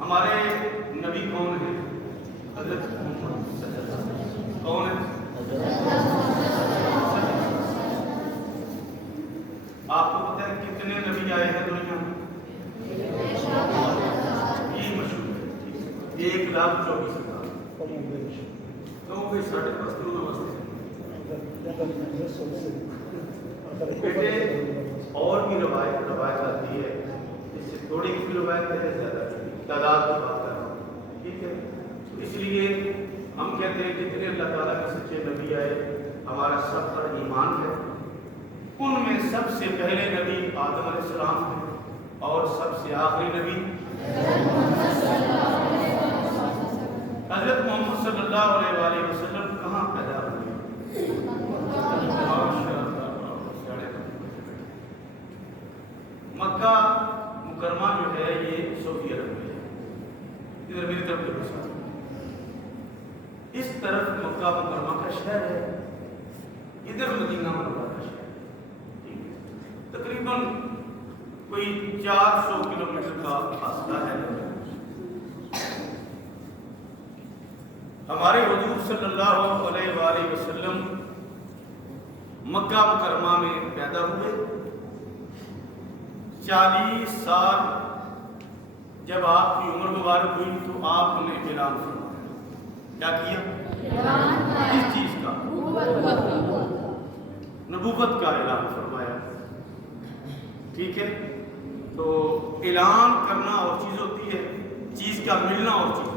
ہمارے نبی کون ہیں؟ حضرت محمد صلی اللہ علیہ وسلم کون ہیں؟ آپ کو پتہ ہے کتنے نبی آئے ہیں دنیا میں؟ یہ مشہور ہے 1,24,000 تو وہ ساڑھے پستروں نمستے بیٹے اور بھی روایت آتی ہے، اس سے تھوڑی بھی روایت ہے زیادہ تعداد کی بات کر رہا ہوں، ٹھیک ہے؟ اس لیے ہم کہتے ہیں جتنے اللہ تعالیٰ کے سچے نبی آئے ہمارا سب پر ایمان ہے۔ ان میں سب سے پہلے نبی آدم علیہ السلام ہیں اور سب سے آخری نبی حضرت محمد صلی اللہ علیہ وسلم کہاں پیدا ہوئے؟ مکہ مکرمہ جو ہے یہ سعودی عرب میں ہے، ادھر میری طرف کے بسا اس طرف مکہ مکرمہ کا شہر ہے، ادھر مدینہ منورہ کا شہر ہے، تقریباً کوئی 400 کلومیٹر کا فاصلہ ہے۔ ہمارے حضور صلی اللہ علیہ وسلم مکہ مکرمہ میں پیدا ہوئے، 40 سال جب آپ کی عمر مبارک ہوئی تو آپ نے اعلان فرمایا، کیا کیا؟ اس چیز کا نبوت کا اعلان فرمایا، ٹھیک ہے؟ تو اعلان کرنا اور چیز ہوتی ہے، چیز کا ملنا اور چیز ہوتی ہے۔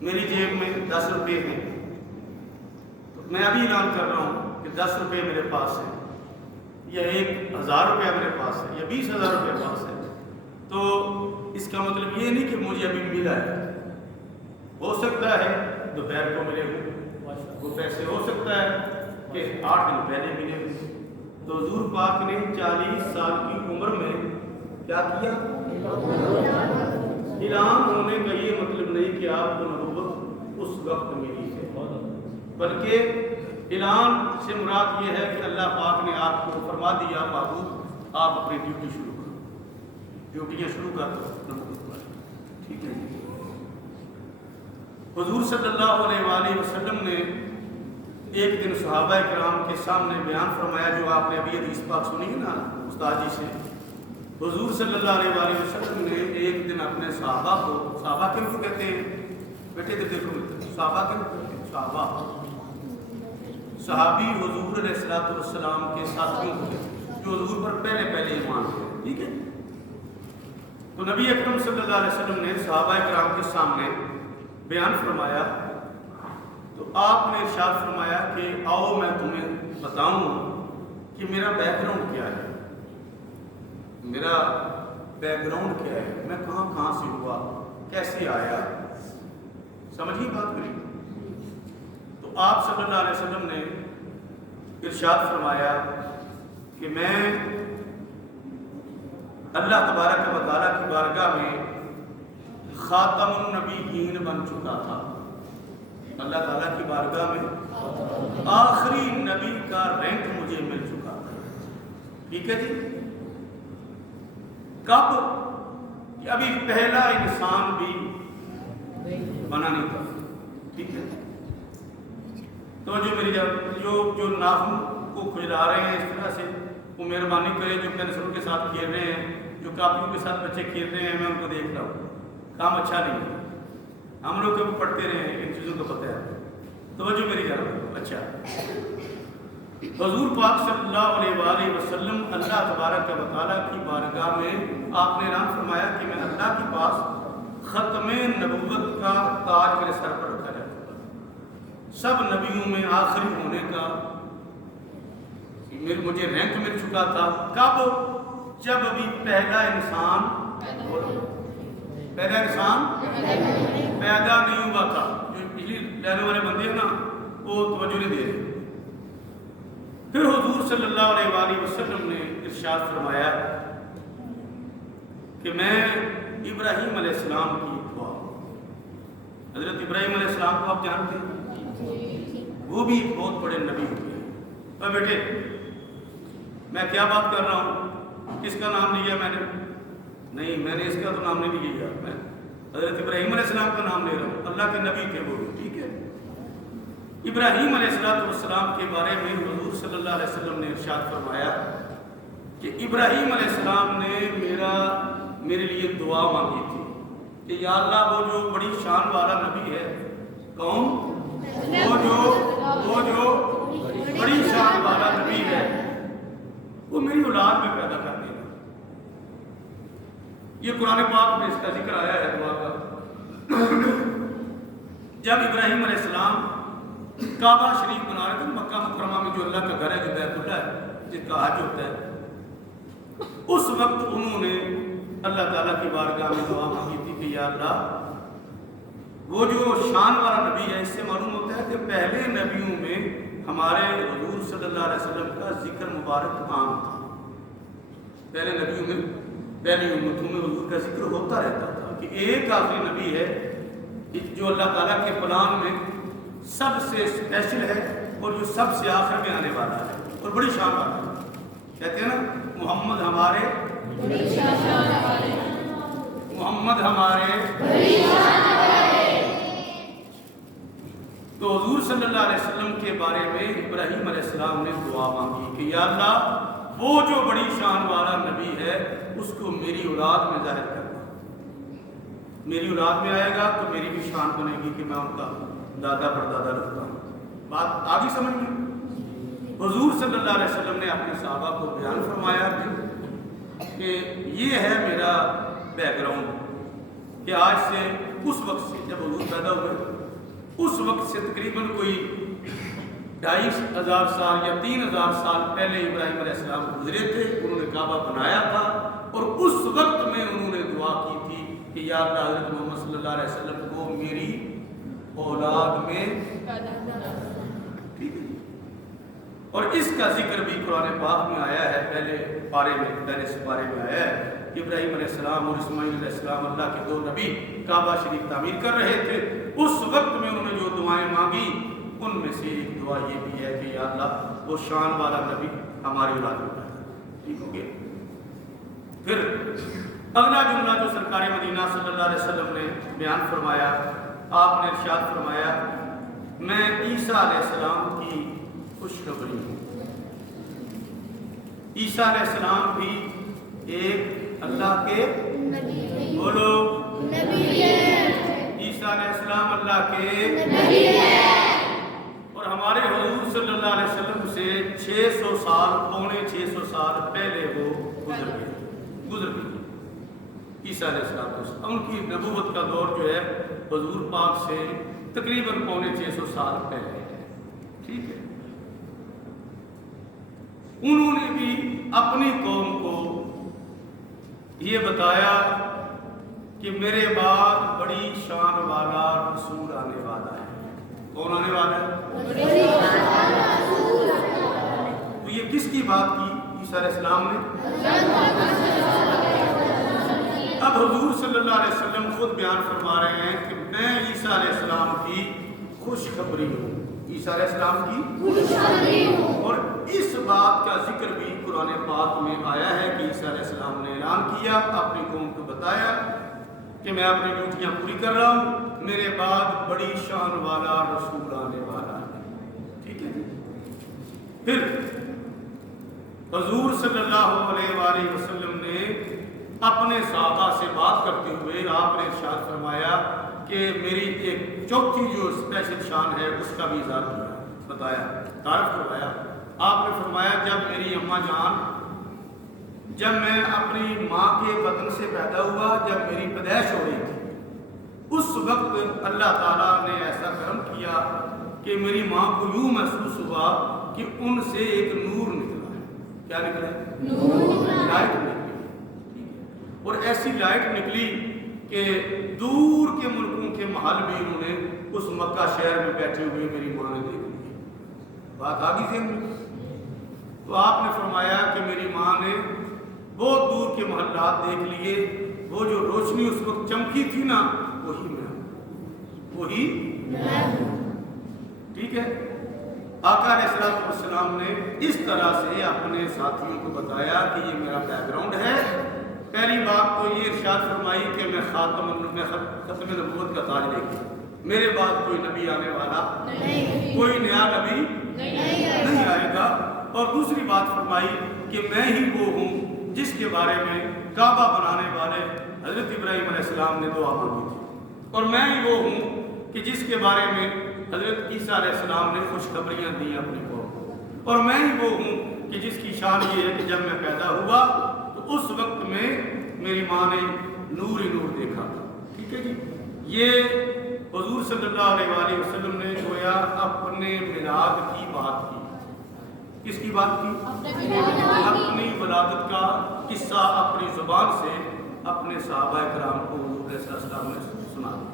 میری جیب میں 10 روپے ہیں تو میں ابھی اعلان کر رہا ہوں کہ 10 روپے میرے پاس ہیں، یا 1,000 روپیہ میرے پاس ہے، یا 20,000 روپے پاس ہے، تو اس کا مطلب یہ نہیں کہ مجھے ابھی ملا ہے، ہو سکتا ہے دوپہر کو ملے ہوں، وہ پیسے ہو سکتا ہے کہ 8 دن پہلے ملے ہوں۔ تو حضور پاک نے 40 سال کی عمر میں کیا کیا؟ اعلان ہونے کا یہ مطلب نہیں کہ آپ کو نبوت اس وقت ملی ہے، بلکہ اعلان سے مراد یہ ہے کہ اللہ پاک نے آپ کو فرما دیا بابو آپ اپنی ڈیوٹی شروع کرو، ڈیوٹیاں شروع کر دو نبوت پر، ٹھیک ہے؟ حضور صلی اللہ علیہ وسلم نے ایک دن صحابہ کرام کے سامنے بیان فرمایا، جو آپ نے ابھی حدیث پاک سنی ہے نا استاد جی سے، حضور صلی اللہ علیہ وسلم نے ایک دن اپنے صحابہ کو، صحابہ کن کو کہتے ہیں بیٹے دیکھو صحابہ کن کو کہتے ہیں؟ صحابی حضور علیہ السلام کے ساتھیوں کو جو حضور پر پہلے ایمان تھے، ٹھیک ہے؟ تو نبی اکرم صلی اللہ علیہ وسلم نے صحابہ کرام کے سامنے بیان فرمایا تو آپ نے ارشاد فرمایا کہ آؤ میں تمہیں بتاؤں کہ میرا بیک گراؤنڈ کیا ہے، میرا بیک گراؤنڈ کیا ہے، میں کہاں سے ہوا، کیسے آیا، سمجھیے بات میری؟ تو آپ صلی اللہ علیہ وسلم نے ارشاد فرمایا کہ میں اللہ تبارک و تعالیٰ کی بارگاہ میں خاتم النبیین بن چکا تھا، اللہ تعالیٰ کی بارگاہ میں آخری نبی کا رینک مجھے مل چکا تھا، ٹھیک ہے جی؟ کب؟ کہ ابھی پہلا انسان بھی بنا نہیں تھا، ٹھیک ہے؟ تو جو میری جو ناخن کو کھجلا رہے ہیں اس طرح سے، وہ مہربانی کریں، جو پینسلوں کے ساتھ کھیل رہے ہیں، جو کاپیوں کے ساتھ بچے کھیل رہے ہیں، میں ان کو دیکھ رہا ہوں، کام اچھا نہیں ہے، ہم لوگ کبھی پڑھتے رہے ہیں، ان چیزوں کو پتہ ہے، توجہ میری جانب۔ اچھا، حضور پاک صلی اللہ علیہ وسلم اللہ تبارک و تعالیٰ کی بارگاہ میں آپ نے اعلان فرمایا کہ میں اللہ کے پاس ختم نبوت کا تاج میرے سر پر رکھا جاتا تھا، سب نبیوں میں آخری ہونے کا مجھے رینک مل چکا تھا۔ کب؟ جب ابھی پہلا انسان پیدا نہیں ہوا تھا۔ جو پچھلی لینے والے بندے ہیں نا وہ توجہ نہیں دے رہے۔ پھر حضور صلی اللہ علیہ وسلم نے ارشاد فرمایا کہ میں ابراہیم علیہ السلام کی دعا، حضرت ابراہیم علیہ السلام کو آپ جانتے ہیں، وہ بھی ایک بہت بڑے نبی ہوئے۔ اور بیٹے میں کیا بات کر رہا ہوں، کس کا نام لیا میں نے؟ نہیں، میں نے اس کا تو نام نہیں لیا، میں حضرت ابراہیم علیہ السلام کا نام لے رہا ہوں، اللہ کے نبی تھے وہ، ٹھیک ہے۔ ابراہیم علیہ السلام کے بارے میں حضور صلی اللہ علیہ وسلم نے ارشاد فرمایا کہ ابراہیم علیہ السلام نے میرے لیے دعا مانگی تھی کہ یا اللہ وہ جو بڑی شان والا نبی ہے، کون؟ وہ جو بڑی شان والا نبی ہے، وہ میری اولاد میں پیدا کر دے گا۔ یہ قرآن پاک میں اس کا ذکر آیا ہے دعا کا۔ جب ابراہیم علیہ السلام کعبہ شریف بنا رہے تھے، مکہ مکرمہ میں جو اللہ کا گھر ہے، جو بیت اللہ ہے، جس کا حج ہوتا ہے، اس وقت انہوں نے اللہ تعالیٰ کی بارگاہ میں دعا مانگی تھی کہ یا اللہ وہ جو شان والا نبی ہے، اس سے معلوم ہوتا ہے کہ پہلے نبیوں میں ہمارے حضور صلی اللہ علیہ وسلم کا ذکر مبارک عام تھا۔ پہلے نبیوں میں، پہلی امتوں میں حضور کا ذکر ہوتا رہتا تھا کہ ایک آخری نبی ہے جو اللہ تعالیٰ کے پلان میں سب سے اسپیشل ہے اور جو سب سے آخر میں آنے والا ہے اور بڑی شان والا ہے۔ کہتے ہیں نا محمد ہمارے تو حضور صلی اللہ علیہ وسلم کے بارے میں ابراہیم علیہ السلام نے دعا مانگی کہ یا اللہ وہ جو بڑی شان والا نبی ہے اس کو میری اولاد میں ظاہر کرنا، میری اولاد میں آئے گا تو میری بھی شان بنے گی کہ میں ان کا دادا پردادا رکھتا ہوں۔ بات آگے سمجھ میں؟ حضور صلی اللہ علیہ وسلم نے اپنے صحابہ کو بیان فرمایا کہ یہ ہے میرا بیک گراؤنڈ، کہ آج سے اس وقت سے جب حضور پیدا ہوئے اس وقت سے تقریباً کوئی 2500 سال یا 3000 سال پہلے ابراہیم علیہ السلام گزرے تھے، انہوں نے کعبہ بنایا تھا اور اس وقت میں انہوں نے دعا کی تھی کہ یا اللہ حضرت محمد صلی اللہ علیہ وسلم کو میری اولاد میں، ٹھیک ہے۔ اور اس کا ذکر بھی قرآن پاک میں آیا ہے، پہلے سپارے میں آیا ہے کہ ابراہیم علیہ السلام اور اسماعیل علیہ السلام اللہ کے دو نبی کعبہ شریف تعمیر کر رہے تھے، اس وقت میں انہوں نے جو دعائیں مانگی ان میں سے ایک دعا یہ بھی ہے کہ یا اللہ وہ شان والا نبی ہماری اولاد میں پیدا کرے، ٹھیک ہو گیا۔ پھر اگلا جملہ جو سرکار مدینہ صلی اللہ علیہ وسلم نے بیان فرمایا، آپ نے ارشاد فرمایا میں عیسیٰ علیہ السلام کی خوشخبری ہوں۔ عیسیٰ علیہ السلام بھی ایک اللہ کے بولو نبی ہیں، عیسیٰ علیہ السلام اللہ کے نبی ہیں، اور ہمارے حضور صلی اللہ علیہ وسلم سے 600 سال، پونے 600 سال پہلے وہ گزر گئے عیسیٰ علیہ السلام۔ ان کی نبوت کا دور جو ہے حضور پاک سے تقریباً پونے 600 سال پہلے ہے، ٹھیک ہے۔ انہوں نے بھی اپنی قوم کو یہ بتایا کہ میرے بعد بڑی شان والا رسول آنے والا ہے۔ کون آنے والا ہے؟ تو یہ کس کی بات کی عیسیٰ علیہ السلام نے؟ اب حضور صلی اللہ علیہ وسلم خود بیان فرما رہے ہیں کہ میں عیسیٰ علیہ السلام کی خوشخبری ہوں، عیسیٰ علیہ السلام کی خوشخبری ہوں۔ اور اس بات کا ذکر بھی قرآن پاک میں آیا ہے کہ عیسیٰ علیہ السلام نے اعلان کیا، اپنی قوم کو بتایا کہ میں اپنی ڈیوٹیاں پوری کر رہا ہوں، میرے بعد بڑی شان والا رسول آنے والا ہے، ٹھیک ہے۔ پھر حضور صلی اللہ علیہ وآلہ وسلم نے اپنے صحابہ سے بات کرتے ہوئے آپ نے ارشاد فرمایا کہ میری ایک چوتھی جو اسپیشل شان ہے اس کا بھی اظہار کیا، بتایا، تعارف کروایا۔ آپ نے فرمایا جب میری اماں جان، جب میں اپنی ماں کے بدن سے پیدا ہوا، جب میری پیدائش ہو رہی تھی، اس وقت اللہ تعالیٰ نے ایسا کرم کیا کہ میری ماں کو یوں محسوس ہوا کہ ان سے ایک نور نکلا ہے۔ کیا نکلا ہے؟ نور، لائٹ نکلی، اور ایسی لائٹ نکلی کہ دور کے ملکوں کے محل بھی انہوں نے اس مکہ شہر میں بیٹھے ہوئے میری ماں نے دیکھ لی۔ بات آگی سے تو آپ نے فرمایا کہ میری ماں نے بہت دور کے محلات دیکھ لیے، وہ جو روشنی اس وقت چمکی تھی نا وہی میں ہوں، ٹھیک ہے۔ آقا علیہ السلام نے اس طرح سے اپنے ساتھیوں کو بتایا کہ یہ میرا بیک گراؤنڈ ہے پہلی بات تو یہ ارشاد فرمائی کہ میں ختم نبوت کا تاج لے کے میرے بعد کوئی نبی آنے والا نہیں، کوئی نیا نبی نہیں آئے گا۔ اور دوسری بات فرمائی کہ میں ہی وہ ہوں جس کے بارے میں کعبہ بنانے والے حضرت ابراہیم علیہ السلام نے دعا مانگی تھی، اور میں ہی وہ ہوں کہ جس کے بارے میں حضرت عیسیٰ علیہ السلام نے خوشخبریاں دی اپنی قوم کو، اور میں ہی وہ ہوں کہ جس کی شان یہ ہے کہ جب میں پیدا ہوا تو اس وقت میں میری ماں نے نور ہی نور دیکھا تھا۔ ٹھیک ہے جی، یہ حضور صلی اللہ علیہ وآلہ وسلم نے گویا اپنے میلاد کی بات کی۔ کس کی بات کی؟ اپنی ولادت کا قصہ اپنی زبان سے اپنے صحابہ کرام کو حضور صلی اللہ علیہ وسلم نے سنا دیا۔